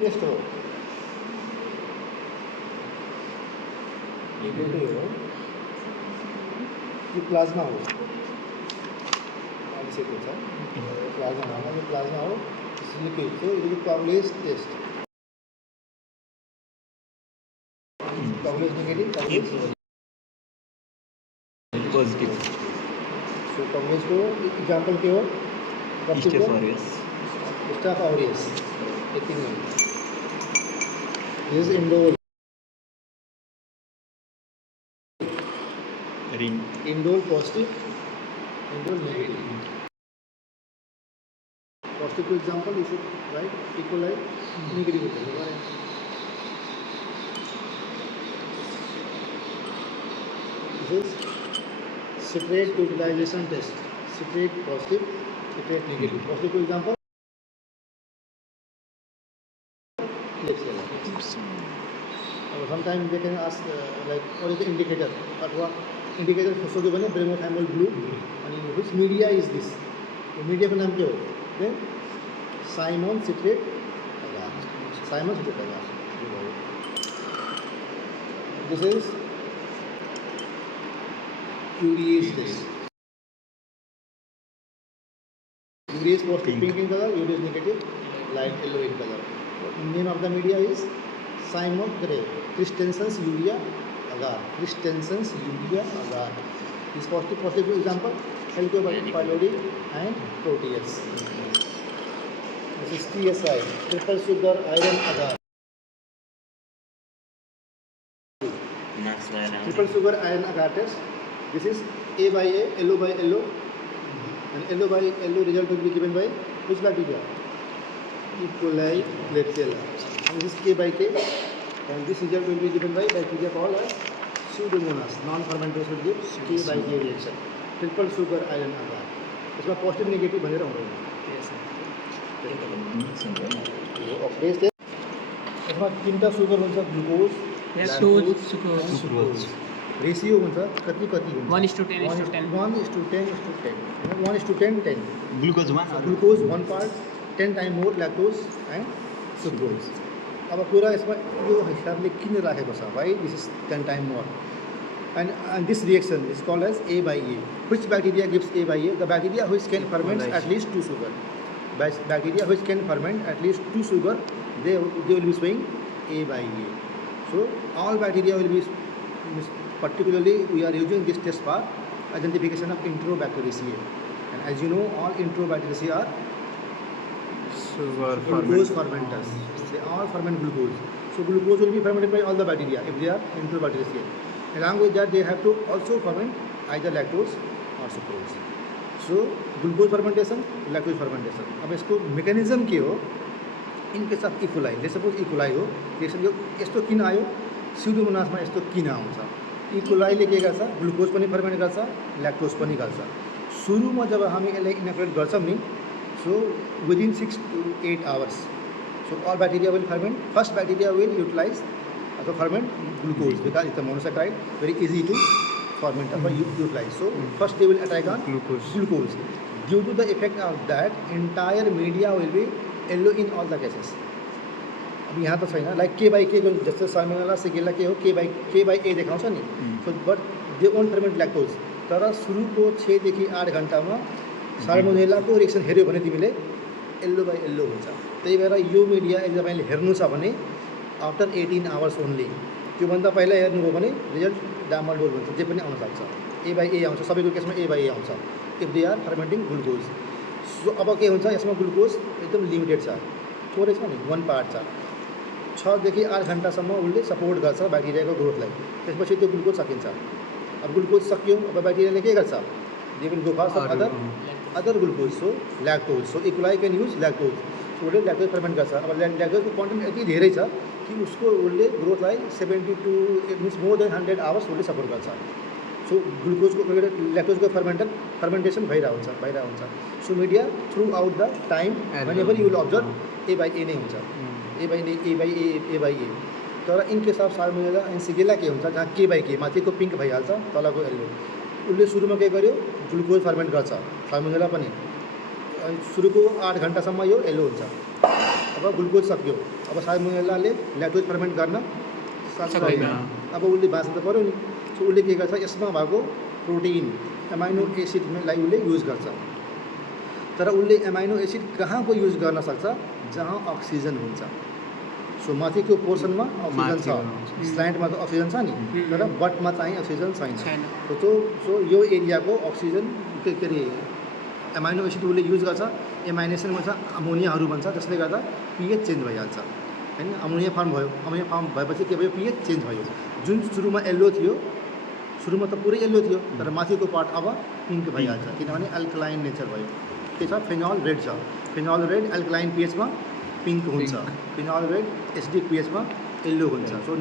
Test हो ये plasma हो से प्लाज्मा हो liquid so it is Pauli's test Pauli's negative positive so Pauli's को एग्जांपल के हो staph aureus Staph aureus 18 this is indole ring indole positive indole negative positive example you should write E. coli negative this is citrate utilization test citrate positive citrate negative positive example sometimes they can ask like what is the indicator अथवा indicator सोचो भने ब्रेमोथाइमोल blue अनि which media is this यो media को नाम के हो then Simon citrate agar Simon citrate agar this is urease test urease positive pink in color urease negative light yellow in color name of the media is Simon Gray, Christensen's urea agar. Christensen's urea agar. This positive example, Helicobacter pylori and Proteus. This is TSI, triple sugar iron agar. Triple sugar iron agar test. This is A by A, yellow by yellow, and yellow by yellow result will be given by which bacteria? E. coli, Klebsiella. And this is K by K, and this result will be given by bacteria called as Pseudomonas. Non-fermentose will give K by K reaction. Triple sugar iron agar. इसमें positive negative बने रहूँगा oxidase test इसमें तीनटा sugar हुन्छ glucose sucrose ratio हुन्छ कति कति हुन्छ 1:10 glucose glucose 1 part 10 times more lactose and sucrose अब पूरा इसमें यो हिसाबले किन राखेको छ why this is 10 times more and this reaction is called as A by A. Which bacteria gives A by A? The bacteria which can ferment at least 2 sugar. Bacteria which can ferment at least 2 sugar, they will be showing A by A. So all bacteria will be, particularly we are using this test for identification of Enterobacteriaceae. And as you know, all Enterobacteriaceae are glucose fermenters. They all ferment glucose. So glucose will be fermented by all the bacteria if they are Enterobacteriaceae. Along with that, they have to also ferment either lactose or sucrose. So glucose fermentation, lactose fermentation. अब इसको mechanism के हो in case of E. coli. Let's suppose E. coli हो reaction जो यस्तो किन आयो Pseudomonas में यस्तो किन आउँछ E. coli ले के गर्छ ग्लुकोज पनि फर्मेन्ट गर्छ ल्याक्टोज पनि गर्छ सुरुमा जब हामी यसलाई इनोकुलेट गर्छौँ नि so within 6 to 8 hours so all bacteria will ferment first bacteria will utilize or ferment glucose because it's a monosaccharide very easy to ferment or utilize so first they will attack on glucose due to the effect of that entire media will be yellow in all the cases अब यहाँ त छैन like के by के जस्तो salmonella सिगेला के हो के बाई ए देखाउँछ नि so but they won't ferment lactose तर सुरुको 6 देखि 8 घण्टामा साल्मोनेलाको रिएक्सन हेऱ्यो भने तिमीले येल्लो बाई येल्लो हुन्छ त्यही भएर यो मिडिया यदि तपाईँले हेर्नु छ भने आफ्टर 18 आवर्स ओन्ली त्योभन्दा पहिला हेर्नुभयो भने रिजल्ट डामलडोल हुन्छ जे पनि आउन सक्छ ए बाई ए आउँछ सबैको केसमा ए बाई ए आउँछ if they are fermenting glucose so अब के हुन्छ यसमा ग्लुकोज एकदम लिमिटेड छ थोरै छ नि 1 part छ 6 देखि 8 घण्टासम्म उसले सपोर्ट गर्छ ब्याक्टेरियाको ग्रोथलाई त्यसपछि त्यो ग्लुकोज सकिन्छ अब ग्लुकोज सकियो अब ब्याक्टेरियाले के गर्छ they will go for some other glucose so lactose so E. coli can use lactose so उसले ल्याक्टोज फर्मेन्ट गर्छ अब ल्याक्टोजको कन्टेन्ट यति धेरै छ कि उसको उसले ग्रोथलाई 72 it means more than 100 hours उसले सपोर्ट गर्छ सो ग्लुकोजको ल्याक्टोजको फर्मेन्टेसन भइरहेको हुन्छ so media throughout the time whenever you will observe A by A नै हुन्छ ए बाई ए तर in case of Salmonella and Shigella के हुन्छ जहाँ के बाई के माथिको पिङ्क भइहाल्छ तलको येल्लो उसले सुरुमा के गर्यो ग्लुकोज फर्मेन्ट गर्छ साल्मोनेला पनि सुरुको 8 घण्टासम्म यो येल्लो हुन्छ अब ग्लुकोज सक्यो अब साल्मोनेलाले ल्याक्टोज फर्मेन्ट गर्न सक्दैन अब उसले बाँच्नु त पऱ्यो नि सो उसले के गर्छ यसमा भएको प्रोटिन एमाइनो एसिडलाई उसले युज गर्छ तर उसले एमाइनो एसिड कहाँको युज गर्न सक्छ जहाँ अक्सिजन हुन्छ सो माथिको पोर्सनमा अक्सिजन छ स्ल्यान्टमा त अक्सिजन छ नि तर बटमा चाहिँ अक्सिजन छैन सो यो एरियाको अक्सिजन के अरे एमाइनो एसिड उसले युज गर्छ एमाइनेसन भन्छ अमोनियाहरू भन्छ जसले गर्दा पिएच चेन्ज भइहाल्छ होइन अमोनिया फर्म भयो अमोनिया फर्म भएपछि के भयो पिएच चेन्ज भयो जुन सुरुमा येल्लो थियो सुरुमा त पुरै येल्लो थियो तर माथिको पार्ट अब पिङ्क भइहाल्छ किनभने अल्कलाइन नेचर भयो के छ फिनोल रेड छ फिनोल रेड अल्कलाइन पिएचमा पिङ्क हुन्छ फिनोल रेड एसिडिक पिएचमा येल्लो हुन्छ सो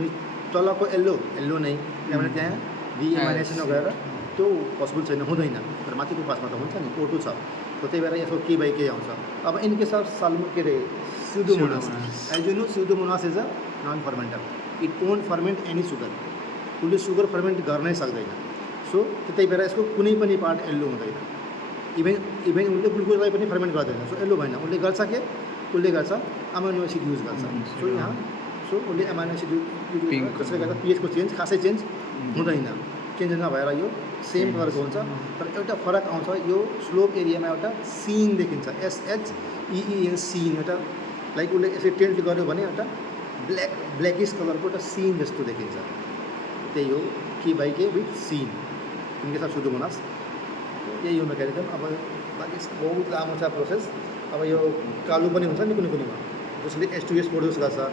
तलको येल्लो नै किनभने त्यहाँ डिएमाइनेसन नगरेर त्यो पोसिबल छैन हुँदैन तर माथिको पासमा त हुन्छ नि O2 छ सो त्यही भएर यसो के बाई के आउँछ अब इन केस अफ के अरे Pseudomonas as you know Pseudomonas is a non fermenter it won't ferment any sugar उसले सुगर फर्मेन्ट गर्नै सक्दैन सो त्यही भएर यसको कुनै पनि पार्ट येल्लो हुँदैन इभेन उसले ग्लुकोजलाई पनि फर्मेन्ट गर्दैन सो येल्लो भएन उसले गर्छ के उसले गर्छ अमाइनो एसिड युज गर्छ सो यहाँ सो उसले अमाइनो एसिड युज जसले गर्दा पिएचको चेन्ज खासै चेन्ज हुँदैन चेन्ज नभएर यो सेम कलरको हुन्छ तर एउटा फरक आउँछ यो स्लोप एरियामा एउटा सिन देखिन्छ SHEEN सिन एउटा लाइक उसले यसरी टेल्ट गर्यो भने एउटा ब्ल्याकिस कलरको एउटा सिन जस्तो देखिन्छ त्यही हो के बाई के विथ सिन इनके साथ सुडोमोनास यही हो मेकानिजम अब बाँकी बहुत लामो छ प्रोसेस अब यो कालो पनि हुन्छ नि कुनैमा जसले H2S प्रोड्युस गर्छ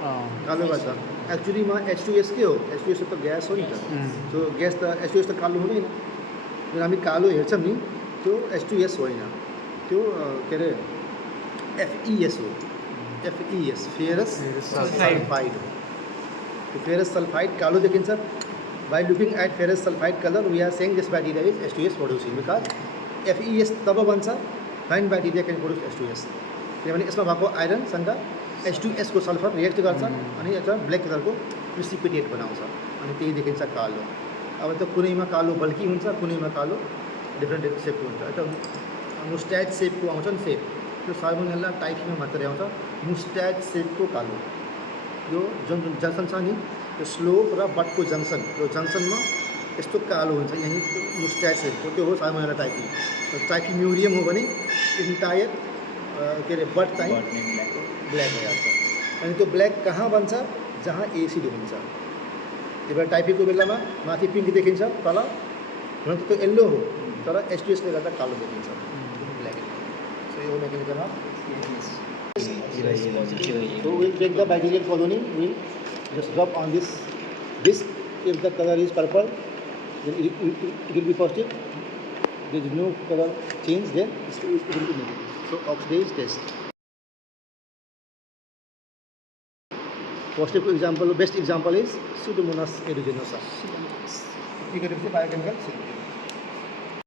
कालो गर्छ एक्चुअलीमा H2S के हो H2S त ग्यास हो नि त सो ग्यास त H2S त कालो हुँदैन जुन हामी कालो हेर्छौँ नि त्यो H2S होइन त्यो के अरे FeS हो FeS फेरस सल्फाइड हो त्यो फेरस सल्फाइड कालो देखिन्छ by looking at ferrous sulphide colour we are saying this bacteria is H2S producing because FeS तब बन्छ fine bacteria can produce H2S किनभने यसमा भएको आइरनसँग H2S को सल्फर रिएक्ट गर्छ अनि एउटा ब्ल्याक कलरको प्रिसिपिटेट बनाउँछ अनि त्यही देखिन्छ कालो अब त्यो कुनैमा कालो बल्की हुन्छ कुनैमा कालो डिफ्रेन्ट सेपको हुन्छ एउटा मुस्ट्याच सेपको आउँछ नि सेप त्यो साल्मोनेला टाइपमा मात्रै आउँछ मुस्ट्याच सेपको कालो यो जुन जङ्सन छ नि त्यो स्लोप र बटको जङ्सन त्यो जङ्सनमा यस्तो कालो हुन्छ यहीँ त्यो मुस्ट्याच सेपको त्यो हो साल्मोनेला टाइपी ट्राइकिम्युरियम हो भने इन्टायर के अरे बट चाहिँ ब्ल्याक भइहाल्छ अनि त्यो ब्ल्याक कहाँ बन्छ जहाँ एसिड हुन्छ त्यही भएर टाइफीको बेलामा माथि पिङ्क देखिन्छ तल हुन त त्यो येल्लो हो तर H2Sले गर्दा कालो देखिन्छ ब्ल्याक सो यो mechanism of so we'll take the bacterial colony we'll just drop on this disc if the color is purple then it will be positive there is no color change then it will be negative so oxidase test positive example best example is Pseudomonas aeruginosa. You can see biochemical